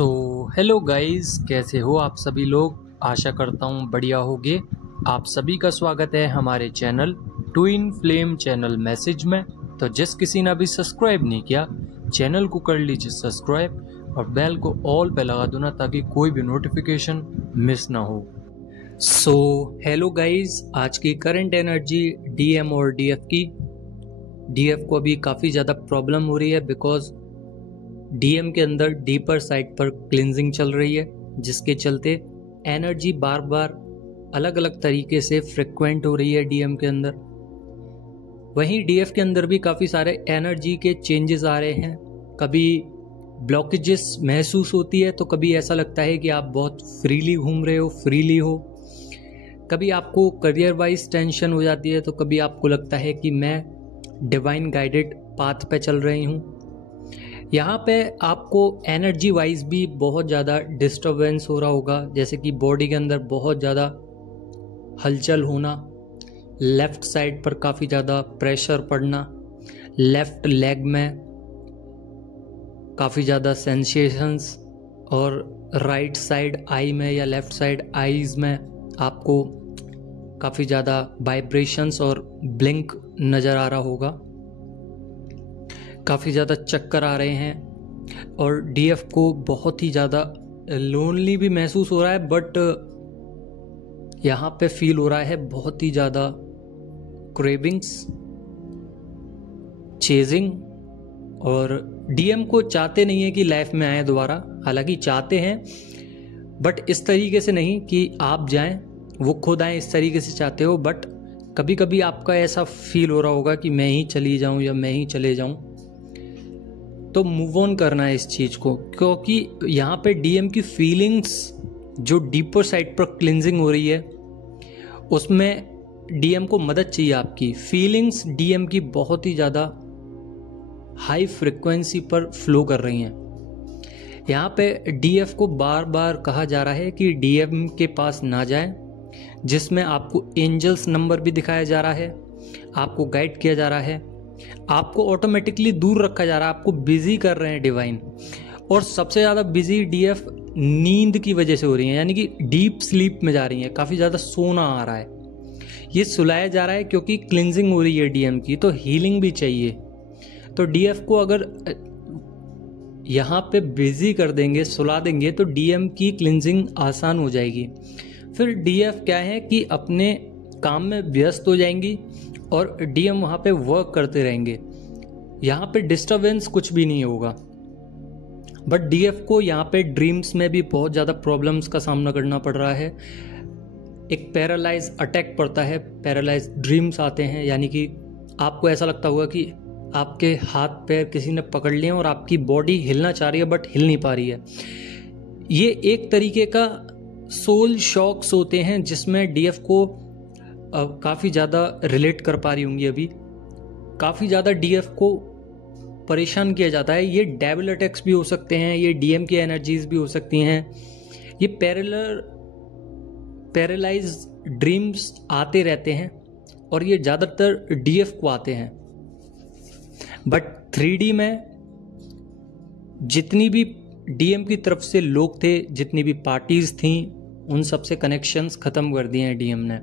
Hello guys, कैसे हो आप सभी लोग। आशा करता हूँ बढ़िया होगे। आप सभी का स्वागत है हमारे channel twin flame channel message में। तो जिस किसी ने अभी सब्सक्राइब नहीं किया, चैनल को कर लीजिए सब्सक्राइब और बेल को ऑल पे लगा दो ना, ताकि कोई भी नोटिफिकेशन मिस ना हो। हेलो गाइस, आज की करंट एनर्जी डीएम और डीएफ की। डीएफ को अभी काफ़ी ज़्यादा प्रॉब्लम हो रही है बिकॉज डीएम के अंदर डीपर साइड पर क्लिनजिंग चल रही है, जिसके चलते एनर्जी बार बार अलग अलग तरीके से फ्रिक्वेंट हो रही है डीएम के अंदर। वहीं डीएफ के अंदर भी काफ़ी सारे एनर्जी के चेंजेस आ रहे हैं। कभी ब्लॉकेजेस महसूस होती है तो कभी ऐसा लगता है कि आप बहुत फ्रीली घूम रहे हो, फ्रीली हो। कभी आपको करियर वाइज टेंशन हो जाती है तो कभी आपको लगता है कि मैं डिवाइन गाइडेड पाथ पे चल रही हूँ। यहाँ पे आपको एनर्जी वाइज भी बहुत ज़्यादा डिस्टर्बेंस हो रहा होगा, जैसे कि बॉडी के अंदर बहुत ज़्यादा हलचल होना, लेफ़्ट साइड पर काफ़ी ज़्यादा प्रेशर पड़ना, लेफ़्ट लेग में काफ़ी ज़्यादा सेंसेशंस, और राइट साइड आई में या लेफ़्ट साइड आईज में आपको काफ़ी ज़्यादा वाइब्रेशंस और ब्लिंक नज़र आ रहा होगा। काफ़ी ज़्यादा चक्कर आ रहे हैं और डीएफ को बहुत ही ज़्यादा लोनली भी महसूस हो रहा है, बट यहाँ पे फील हो रहा है बहुत ही ज़्यादा क्रेविंग्स, चेजिंग। और डीएम को चाहते नहीं है कि लाइफ में आए दोबारा, हालांकि चाहते हैं बट इस तरीके से नहीं कि आप जाएं, वो खुद आए, इस तरीके से चाहते हो। बट कभी कभी आपका ऐसा फील हो रहा होगा कि मैं ही चली जाऊं या मैं ही चले जाऊं। तो मूव ऑन करना है इस चीज़ को, क्योंकि यहाँ पे डीएम की फीलिंग्स जो डीपर साइड पर क्लिनजिंग हो रही है, उसमें डीएम को मदद चाहिए आपकी। फीलिंग्स डीएम की बहुत ही ज़्यादा हाई फ्रिक्वेंसी पर फ्लो कर रही हैं। यहाँ पे डीएफ को बार बार कहा जा रहा है कि डीएम के पास ना जाएं, जिसमें आपको एंजल्स नंबर भी दिखाया जा रहा है, आपको गाइड किया जा रहा है, आपको ऑटोमेटिकली दूर रखा जा रहा है, आपको बिजी कर रहे हैं डिवाइन। और सबसे ज़्यादा बिजी डीएफ नींद की वजह से हो रही है, यानी कि डीप स्लीप में जा रही है, काफ़ी ज़्यादा सोना आ रहा है, ये सुलाया जा रहा है क्योंकि क्लिनजिंग हो रही है डीएम की, तो हीलिंग भी चाहिए। तो डीएफ को अगर यहाँ पे बिजी कर देंगे, सुला देंगे, तो डीएम की क्लिनजिंग आसान हो जाएगी। फिर डीएफ क्या है कि अपने काम में व्यस्त हो जाएंगी और डीएम वहाँ पे वर्क करते रहेंगे। यहाँ पे डिस्टरबेंस कुछ भी नहीं होगा। बट डीएफ को यहाँ पे ड्रीम्स में भी बहुत ज़्यादा प्रॉब्लम्स का सामना करना पड़ रहा है। एक पैरालाइज अटैक पड़ता है, पैरालाइज ड्रीम्स आते हैं, यानी कि आपको ऐसा लगता होगा कि आपके हाथ पैर किसी ने पकड़ लिए और आपकी बॉडी हिलना चाह रही है बट हिल नहीं पा रही है। ये एक तरीके का सोल शॉक्स होते हैं, जिसमें डीएफ को काफ़ी ज़्यादा रिलेट कर पा रही होंगी। अभी काफ़ी ज़्यादा डीएफ को परेशान किया जाता है। ये डेविल अटैक्स भी हो सकते हैं, ये डीएम की एनर्जीज भी हो सकती हैं, ये पैरालाइज ड्रीम्स आते रहते हैं और ये ज़्यादातर डीएफ को आते हैं। बट 3D में जितनी भी डीएम की तरफ से लोग थे, जितनी भी पार्टीज थी, उन सबसे कनेक्शंस ख़त्म कर दिए हैं डीएम ने।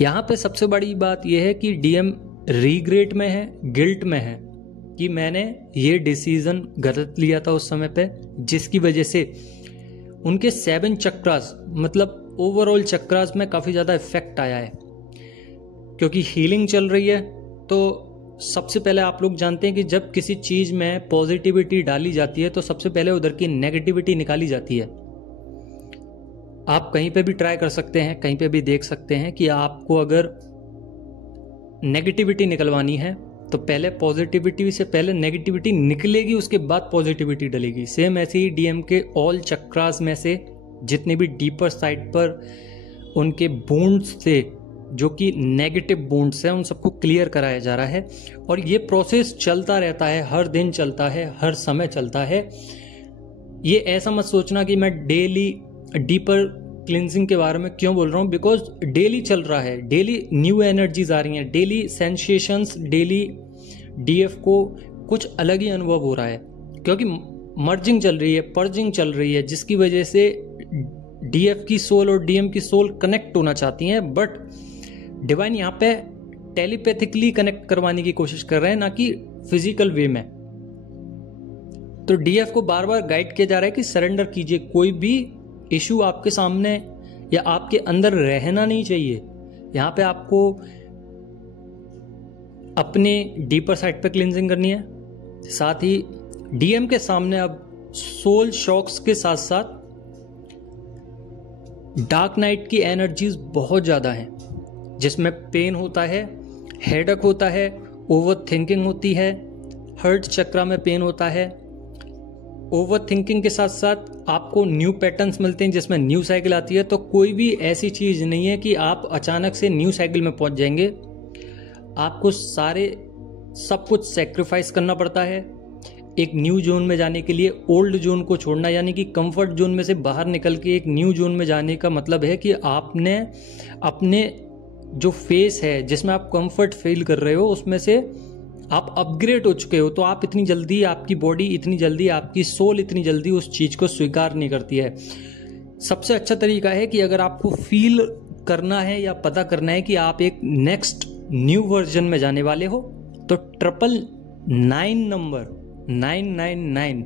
यहाँ पे सबसे बड़ी बात यह है कि डीएम रिग्रेट में है, गिल्ट में है कि मैंने ये डिसीजन गलत लिया था उस समय पे, जिसकी वजह से उनके 7 चक्रास, मतलब ओवरऑल चक्रास में काफ़ी ज़्यादा इफेक्ट आया है। क्योंकि हीलिंग चल रही है, तो सबसे पहले आप लोग जानते हैं कि जब किसी चीज़ में पॉजिटिविटी डाली जाती है तो सबसे पहले उधर की नेगेटिविटी निकाली जाती है। आप कहीं पे भी ट्राई कर सकते हैं, कहीं पे भी देख सकते हैं कि आपको अगर नेगेटिविटी निकलवानी है तो पहले पॉजिटिविटी से पहले नेगेटिविटी निकलेगी, उसके बाद पॉजिटिविटी डलेगी। सेम ऐसे ही डीएम के ऑल चक्रास में से जितने भी डीपर साइड पर उनके बोन्ड्स थे, जो कि नेगेटिव बोन्ड्स हैं, उन सबको क्लियर कराया जा रहा है। और ये प्रोसेस चलता रहता है, हर दिन चलता है, हर समय चलता है। ये ऐसा मत सोचना कि मैं डेली डीपर क्लिनजिंग के बारे में क्यों बोल रहा हूँ, बिकॉज डेली चल रहा है, डेली न्यू एनर्जीज आ रही हैं, डेली सेंसेशंस, डेली डीएफ को कुछ अलग ही अनुभव हो रहा है। क्योंकि मर्जिंग चल रही है, पर्जिंग चल रही है, जिसकी वजह से डीएफ की सोल और डीएम की सोल कनेक्ट होना चाहती हैं, बट डिवाइन यहाँ पे टेलीपैथिकली कनेक्ट करवाने की कोशिश कर रहे हैं, ना कि फिजिकल वे में। तो डीएफ को बार बार गाइड किया जा रहा है कि सरेंडर कीजिए, कोई भी इशू आपके सामने या आपके अंदर रहना नहीं चाहिए। यहाँ पे आपको अपने डीपर साइड पे क्लींजिंग करनी है। साथ ही डीएम के सामने अब सोल शॉक्स के साथ साथ डार्क नाइट की एनर्जीज बहुत ज़्यादा हैं, जिसमें पेन होता है, हेडेक होता है, ओवर थिंकिंग होती है, हर्ट चक्रा में पेन होता है। ओवर थिंकिंग के साथ साथ आपको न्यू पैटर्न्स मिलते हैं जिसमें न्यू साइकिल आती है। तो कोई भी ऐसी चीज़ नहीं है कि आप अचानक से न्यू साइकिल में पहुंच जाएंगे। आपको सब कुछ सेक्रीफाइस करना पड़ता है एक न्यू जोन में जाने के लिए। ओल्ड जोन को छोड़ना, यानी कि कंफर्ट जोन में से बाहर निकल के एक न्यू जोन में जाने का मतलब है कि आपने अपने जो फेस है जिसमें आप कंफर्ट फील कर रहे हो उसमें से आप अपग्रेड हो चुके हो। तो आप इतनी जल्दी, आपकी बॉडी इतनी जल्दी, आपकी सोल इतनी जल्दी उस चीज़ को स्वीकार नहीं करती है। सबसे अच्छा तरीका है कि अगर आपको फील करना है या पता करना है कि आप एक नेक्स्ट न्यू वर्जन में जाने वाले हो, तो 999 नंबर 999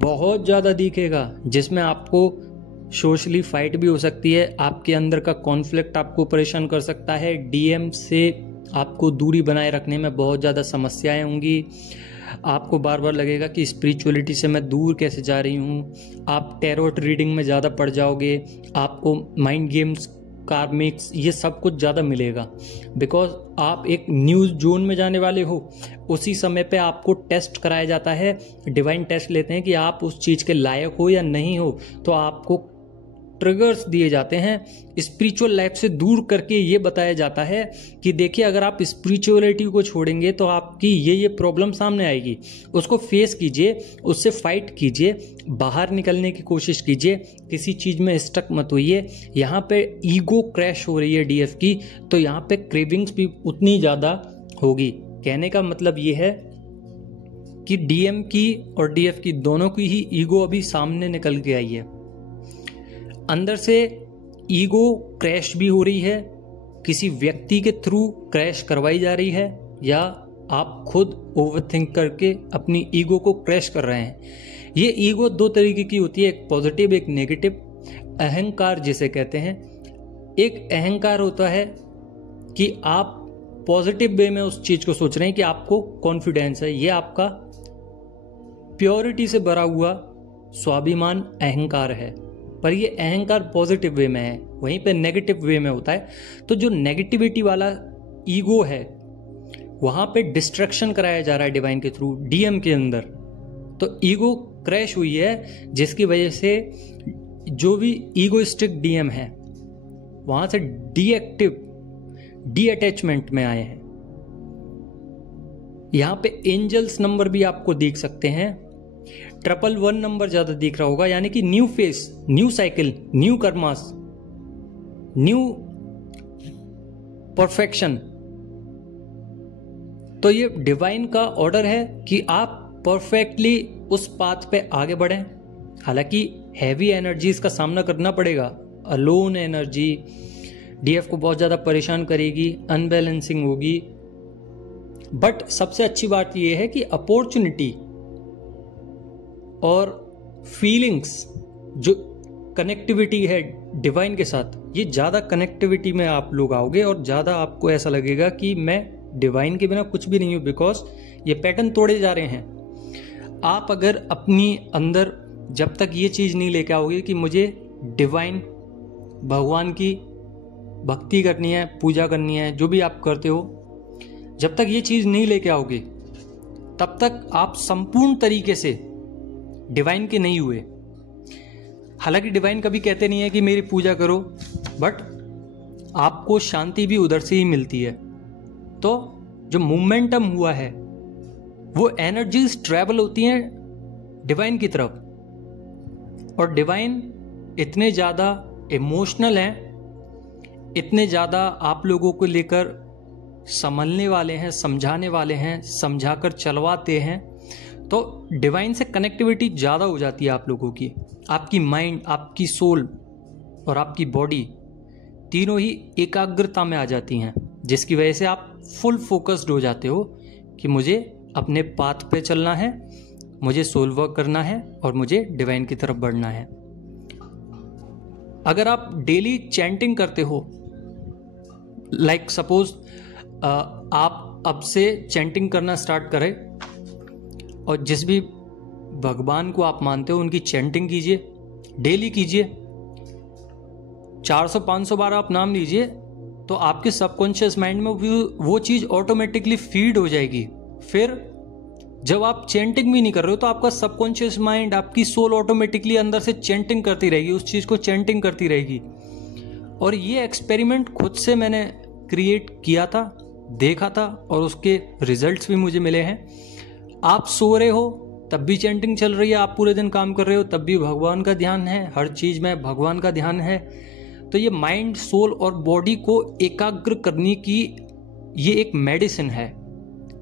बहुत ज़्यादा दिखेगा, जिसमें आपको सोशली फाइट भी हो सकती है। आपके अंदर का कॉन्फ्लिक्ट आपको परेशान कर सकता है। डीएम से आपको दूरी बनाए रखने में बहुत ज़्यादा समस्याएं होंगी। आपको बार बार लगेगा कि स्पिरिचुअलिटी से मैं दूर कैसे जा रही हूँ। आप टैरोट रीडिंग में ज़्यादा पड़ जाओगे। आपको माइंड गेम्स, कार्मिक्स, ये सब कुछ ज़्यादा मिलेगा, बिकॉज आप एक न्यू जोन में जाने वाले हो। उसी समय पे आपको टेस्ट कराया जाता है, डिवाइन टेस्ट लेते हैं कि आप उस चीज़ के लायक हो या नहीं हो। तो आपको ट्रिगर्स दिए जाते हैं, स्पिरिचुअल लाइफ से दूर करके ये बताया जाता है कि देखिए अगर आप स्पिरिचुअलिटी को छोड़ेंगे तो आपकी ये प्रॉब्लम सामने आएगी। उसको फेस कीजिए, उससे फाइट कीजिए, बाहर निकलने की कोशिश कीजिए, किसी चीज़ में स्टक मत होइए। यहाँ पे ईगो क्रैश हो रही है डीएफ की, तो यहाँ पे क्रेविंग्स भी उतनी ज़्यादा होगी। कहने का मतलब ये है कि डीएम की और डीएफ की दोनों की ही ईगो अभी सामने निकल के आई है। अंदर से ईगो क्रैश भी हो रही है, किसी व्यक्ति के थ्रू क्रैश करवाई जा रही है, या आप खुद ओवरथिंक करके अपनी ईगो को क्रैश कर रहे हैं। ये ईगो दो तरीके की होती है, एक पॉजिटिव एक नेगेटिव। अहंकार जिसे कहते हैं, एक अहंकार होता है कि आप पॉजिटिव वे में उस चीज को सोच रहे हैं कि आपको कॉन्फिडेंस है, ये आपका प्योरिटी से भरा हुआ स्वाभिमान अहंकार है, पर ये अहंकार पॉजिटिव वे में है। वहीं पे नेगेटिव वे में होता है। तो जो नेगेटिविटी वाला ईगो है वहां पे डिस्ट्रैक्शन कराया जा रहा है डिवाइन के थ्रू डीएम के अंदर। तो ईगो क्रैश हुई है, जिसकी वजह से जो भी ईगोइस्टिक डीएम है वहां से डी अटैचमेंट में आए हैं। यहां पे एंजल्स नंबर भी आपको दिख सकते हैं। 111 नंबर ज्यादा दिख रहा होगा, यानी कि new face, new cycle, new karmas, new perfection. तो ये डिवाइन का ऑर्डर है कि आप परफेक्टली उस पाथ पे आगे बढ़ें। हालांकि हैवी एनर्जीज का सामना करना पड़ेगा। अलोन एनर्जी डीएफ को बहुत ज्यादा परेशान करेगी, अनबैलेंसिंग होगी। बट सबसे अच्छी बात यह है कि अपॉर्चुनिटी और फीलिंग्स, जो कनेक्टिविटी है डिवाइन के साथ, ये ज़्यादा कनेक्टिविटी में आप लोग आओगे और ज़्यादा आपको ऐसा लगेगा कि मैं डिवाइन के बिना कुछ भी नहीं हूँ, बिकॉज ये पैटर्न तोड़े जा रहे हैं। आप अगर अपनी अंदर जब तक ये चीज़ नहीं लेके आओगे कि मुझे डिवाइन भगवान की भक्ति करनी है, पूजा करनी है, जो भी आप करते हो, जब तक ये चीज़ नहीं लेके आओगे तब तक आप संपूर्ण तरीके से डिवाइन के नहीं हुए। हालांकि डिवाइन कभी कहते नहीं है कि मेरी पूजा करो, बट आपको शांति भी उधर से ही मिलती है। तो जो मोमेंटम हुआ है वो एनर्जीज ट्रैवल होती हैं डिवाइन की तरफ, और डिवाइन इतने ज़्यादा इमोशनल हैं, इतने ज़्यादा आप लोगों को लेकर संभलने वाले हैं, समझाने वाले हैं, समझाकर चलवाते हैं। तो डिवाइन से कनेक्टिविटी ज़्यादा हो जाती है आप लोगों की। आपकी माइंड, आपकी सोल और आपकी बॉडी तीनों ही एकाग्रता में आ जाती हैं, जिसकी वजह से आप फुल फोकस्ड हो जाते हो कि मुझे अपने पाथ पे चलना है, मुझे सोल वर्क करना है और मुझे डिवाइन की तरफ बढ़ना है। अगर आप डेली चैंटिंग करते हो, लाइक सपोज आप अब से चैंटिंग करना स्टार्ट करें और जिस भी भगवान को आप मानते हो उनकी चैंटिंग कीजिए, डेली कीजिए, 400-500 बार आप नाम लीजिए, तो आपके सबकॉन्शियस माइंड में वो चीज़ ऑटोमेटिकली फीड हो जाएगी। फिर जब आप चैंटिंग भी नहीं कर रहे हो तो आपका सबकॉन्शियस माइंड, आपकी सोल ऑटोमेटिकली अंदर से चैंटिंग करती रहेगी, उस चीज़ को चैंटिंग करती रहेगी। और ये एक्सपेरिमेंट खुद से मैंने क्रिएट किया था, देखा था और उसके रिजल्ट्स भी मुझे मिले हैं। आप सो रहे हो तब भी चैंटिंग चल रही है, आप पूरे दिन काम कर रहे हो तब भी भगवान का ध्यान है, हर चीज़ में भगवान का ध्यान है। तो ये माइंड, सोल और बॉडी को एकाग्र करने की ये एक मेडिसिन है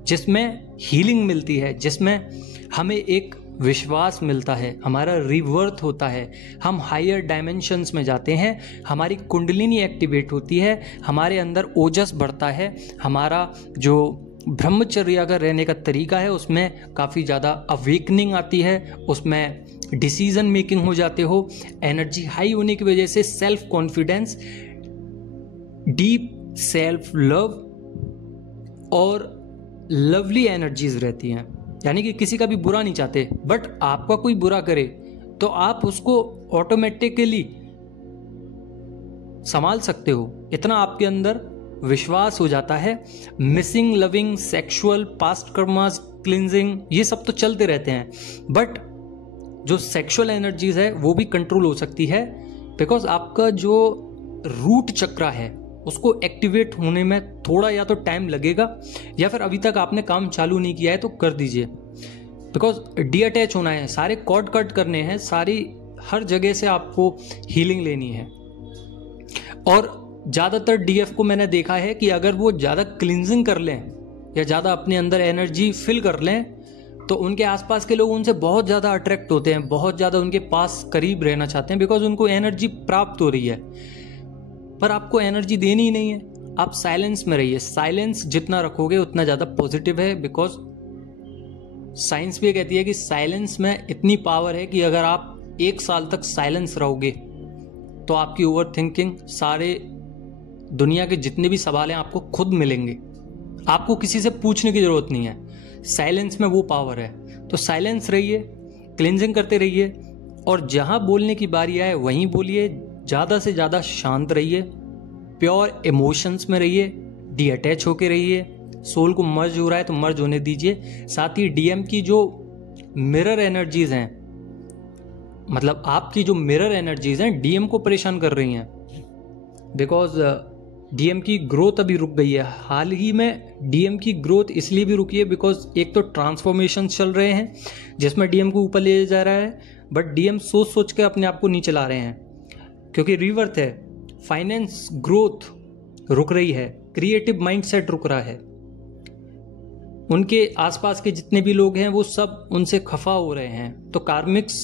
जिसमें हीलिंग मिलती है, जिसमें हमें एक विश्वास मिलता है, हमारा रिवर्थ होता है, हम हायर डायमेंशंस में जाते हैं, हमारी कुंडलिनी एक्टिवेट होती है, हमारे अंदर ओजस बढ़ता है, हमारा जो ब्रह्मचर्य का रहने का तरीका है उसमें काफ़ी ज़्यादा अवेकनिंग आती है, उसमें डिसीजन मेकिंग हो जाते हो, एनर्जी हाई होने की वजह से self confidence, deep self love और लवली एनर्जीज रहती हैं। यानी कि किसी का भी बुरा नहीं चाहते, बट आपका कोई बुरा करे तो आप उसको ऑटोमेटिकली संभाल सकते हो, इतना आपके अंदर विश्वास हो जाता है। Missing, loving, sexual, past karmas, cleansing, ये सब तो चलते रहते हैं, बट जो सेक्सुअल एनर्जीज है वो भी कंट्रोल हो सकती है, बिकॉज आपका जो रूट चक्र है उसको एक्टिवेट होने में थोड़ा या तो टाइम लगेगा, या फिर अभी तक आपने काम चालू नहीं किया है तो कर दीजिए, बिकॉज डीअटैच होना है, सारे कॉर्ड कट करने हैं, सारी हर जगह से आपको हीलिंग लेनी है। और ज़्यादातर डीएफ को मैंने देखा है कि अगर वो ज़्यादा क्लिनजिंग कर लें या ज़्यादा अपने अंदर एनर्जी फिल कर लें तो उनके आसपास के लोग उनसे बहुत ज़्यादा अट्रैक्ट होते हैं, बहुत ज़्यादा उनके पास करीब रहना चाहते हैं, बिकॉज उनको एनर्जी प्राप्त हो रही है। पर आपको एनर्जी देनी ही नहीं है, आप साइलेंस में रहिए। साइलेंस जितना रखोगे उतना ज़्यादा पॉजिटिव है, बिकॉज साइंस भी कहती है कि साइलेंस में इतनी पावर है कि अगर आप 1 साल तक साइलेंस रहोगे तो आपकी ओवर थिंकिंग, सारे दुनिया के जितने भी सवाल हैं आपको खुद मिलेंगे, आपको किसी से पूछने की जरूरत नहीं है। साइलेंस में वो पावर है। तो साइलेंस रहिए, क्लिनजिंग करते रहिए, और जहां बोलने की बारी आए वहीं बोलिए, ज़्यादा से ज़्यादा शांत रहिए, प्योर इमोशंस में रहिए, डीअटैच होके रहिए। सोल को मर्ज हो रहा है तो मर्ज होने दीजिए। साथ ही डीएम की जो मिरर एनर्जीज हैं, मतलब आपकी जो मिरर एनर्जीज हैं डीएम को परेशान कर रही हैं, बिकॉज डीएम की ग्रोथ अभी रुक गई है। हाल ही में डीएम की ग्रोथ इसलिए भी रुकी है बिकॉज एक तो ट्रांसफॉर्मेशन चल रहे हैं जिसमें डीएम को ऊपर ले जा रहा है, बट डीएम सोच सोच के अपने आप को नीचे ला रहे हैं, क्योंकि रिवर्थ है। फाइनेंस ग्रोथ रुक रही है, क्रिएटिव माइंडसेट रुक रहा है, उनके आसपास के जितने भी लोग हैं वो सब उनसे खफा हो रहे हैं, तो कार्मिक्स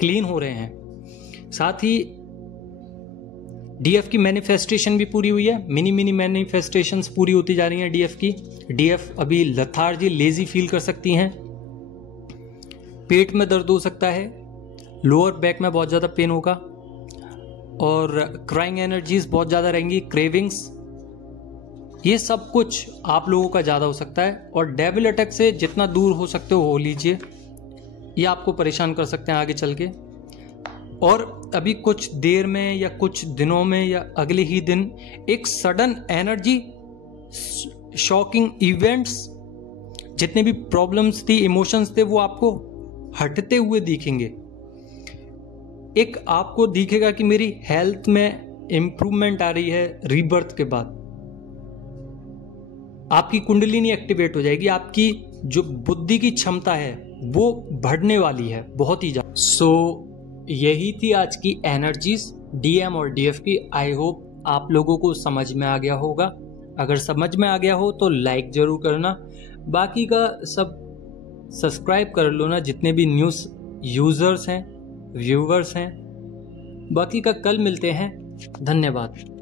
क्लीन हो रहे हैं। साथ ही डीएफ की मैनिफेस्टेशन भी पूरी हुई है, मिनी मैनिफेस्टेशंस पूरी होती जा रही हैं डीएफ की। डीएफ अभी लथार्जी, लेजी फील कर सकती हैं, पेट में दर्द हो सकता है, लोअर बैक में बहुत ज़्यादा पेन होगा, और क्राइंग एनर्जीज बहुत ज़्यादा रहेंगी, क्रेविंग्स, ये सब कुछ आप लोगों का ज़्यादा हो सकता है। और डेविल अटैक से जितना दूर हो सकते हो लीजिए, ये आपको परेशान कर सकते हैं आगे चल के। और अभी कुछ देर में या कुछ दिनों में या अगले ही दिन एक सडन एनर्जी, शॉकिंग इवेंट्स, जितने भी प्रॉब्लम्स थी, इमोशंस थे, वो आपको हटते हुए दिखेंगे। एक आपको दिखेगा कि मेरी हेल्थ में इंप्रूवमेंट आ रही है रीबर्थ के बाद, आपकी कुंडलिनी एक्टिवेट हो जाएगी, आपकी जो बुद्धि की क्षमता है वो बढ़ने वाली है बहुत ही ज्यादा। सो यही थी आज की एनर्जीज डीएम और डीएफ की। आई होप आप लोगों को समझ में आ गया होगा। अगर समझ में आ गया हो तो लाइक जरूर करना, बाकी का सब सब्सक्राइब कर लो ना जितने भी न्यूज़ यूज़र्स हैं, व्यूवर्स हैं। बाकी का कल मिलते हैं। धन्यवाद।